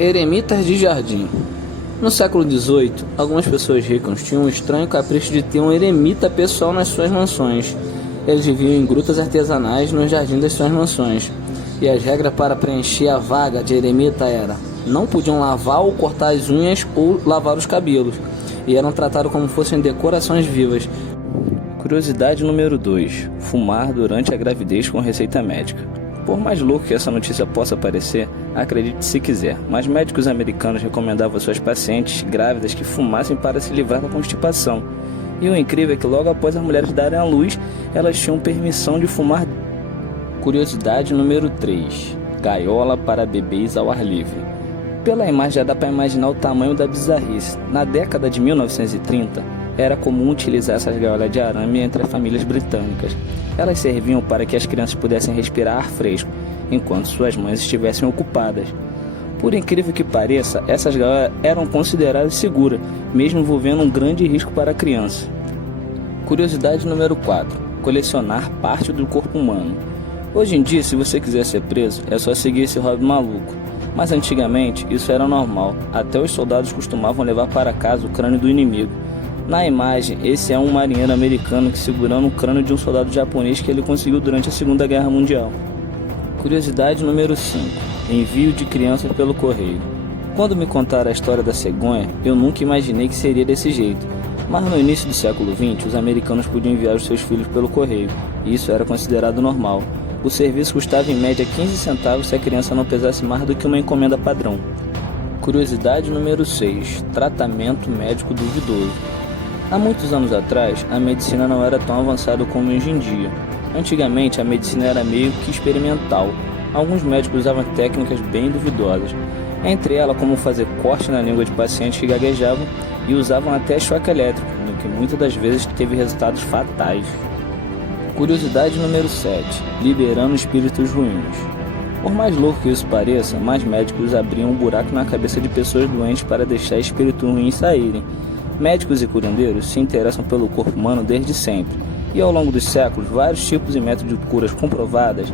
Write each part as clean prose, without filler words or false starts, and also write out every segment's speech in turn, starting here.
Eremitas de jardim. No século XVIII, algumas pessoas ricas tinham um estranho capricho de ter um eremita pessoal nas suas mansões. Eles viviam em grutas artesanais no jardim das suas mansões, e as regras para preencher a vaga de eremita era: não podiam lavar ou cortar as unhas ou lavar os cabelos, e eram tratados como fossem decorações vivas. Curiosidade número 2. Fumar durante a gravidez com receita médica. Por mais louco que essa notícia possa parecer, acredite se quiser, mas médicos americanos recomendavam às suas pacientes grávidas que fumassem para se livrar da constipação. E o incrível é que logo após as mulheres darem à luz, elas tinham permissão de fumar. Curiosidade número 3. Gaiola para bebês ao ar livre. Pela imagem já dá para imaginar o tamanho da bizarrice. Na década de 1930, era comum utilizar essas gaiolas de arame entre as famílias britânicas. Elas serviam para que as crianças pudessem respirar ar fresco, enquanto suas mães estivessem ocupadas. Por incrível que pareça, essas gaiolas eram consideradas seguras, mesmo envolvendo um grande risco para a criança. Curiosidade número 4. Colecionar parte do corpo humano. Hoje em dia, se você quiser ser preso, é só seguir esse hobby maluco. Mas antigamente, isso era normal. Até os soldados costumavam levar para casa o crânio do inimigo. Na imagem, esse é um marinheiro americano que segurando o crânio de um soldado japonês que ele conseguiu durante a Segunda Guerra Mundial. Curiosidade número 5. Envio de crianças pelo correio. Quando me contaram a história da cegonha, eu nunca imaginei que seria desse jeito. Mas no início do século XX, os americanos podiam enviar os seus filhos pelo correio, e isso era considerado normal. O serviço custava em média 15 centavos se a criança não pesasse mais do que uma encomenda padrão. Curiosidade número 6. Tratamento médico duvidoso. Há muitos anos atrás, a medicina não era tão avançada como hoje em dia. Antigamente, a medicina era meio que experimental. Alguns médicos usavam técnicas bem duvidosas, entre elas como fazer corte na língua de pacientes que gaguejavam e usavam até choque elétrico, no que muitas das vezes teve resultados fatais. Curiosidade número 7. Liberando espíritos ruins. Por mais louco que isso pareça, mais médicos abriam um buraco na cabeça de pessoas doentes para deixar espíritos ruins saírem. Médicos e curandeiros se interessam pelo corpo humano desde sempre, e ao longo dos séculos, vários tipos e métodos de curas comprovadas.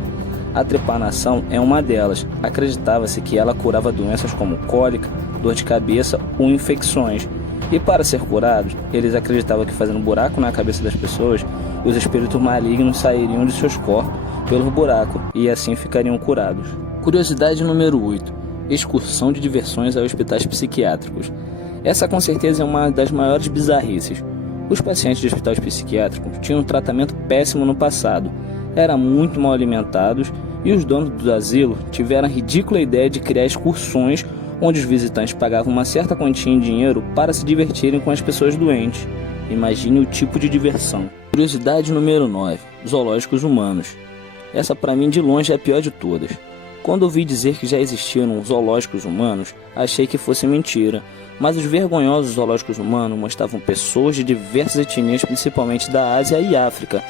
A trepanação é uma delas. Acreditava-se que ela curava doenças como cólica, dor de cabeça ou infecções. E para ser curados, eles acreditavam que fazendo buraco na cabeça das pessoas, os espíritos malignos sairiam de seus corpos pelo buraco e assim ficariam curados. Curiosidade número 8. Excursão de diversões a hospitais psiquiátricos. Essa com certeza é uma das maiores bizarrices. Os pacientes de hospitais psiquiátricos tinham um tratamento péssimo no passado, eram muito mal alimentados e os donos do asilo tiveram a ridícula ideia de criar excursões onde os visitantes pagavam uma certa quantia em dinheiro para se divertirem com as pessoas doentes. Imagine o tipo de diversão. Curiosidade número 9. Zoológicos humanos. Essa para mim de longe é a pior de todas. Quando ouvi dizer que já existiam zoológicos humanos, achei que fosse mentira, mas os vergonhosos zoológicos humanos mostravam pessoas de diversas etnias, principalmente da Ásia e África.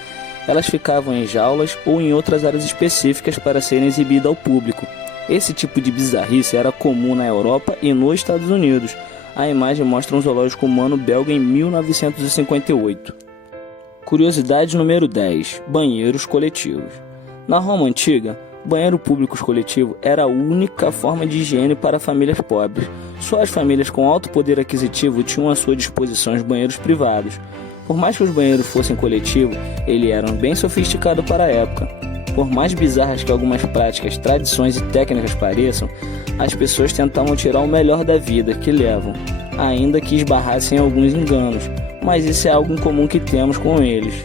Elas ficavam em jaulas ou em outras áreas específicas para serem exibidas ao público. Esse tipo de bizarrice era comum na Europa e nos Estados Unidos. A imagem mostra um zoológico humano belga em 1958. Curiosidade número 10. Banheiros coletivos. Na Roma Antiga, banheiro público coletivo era a única forma de higiene para famílias pobres. Só as famílias com alto poder aquisitivo tinham à sua disposição os banheiros privados. Por mais que os banheiros fossem coletivos, eles eram bem sofisticados para a época. Por mais bizarras que algumas práticas, tradições e técnicas pareçam, as pessoas tentavam tirar o melhor da vida que levam, ainda que esbarrassem em alguns enganos, mas isso é algo em comum que temos com eles.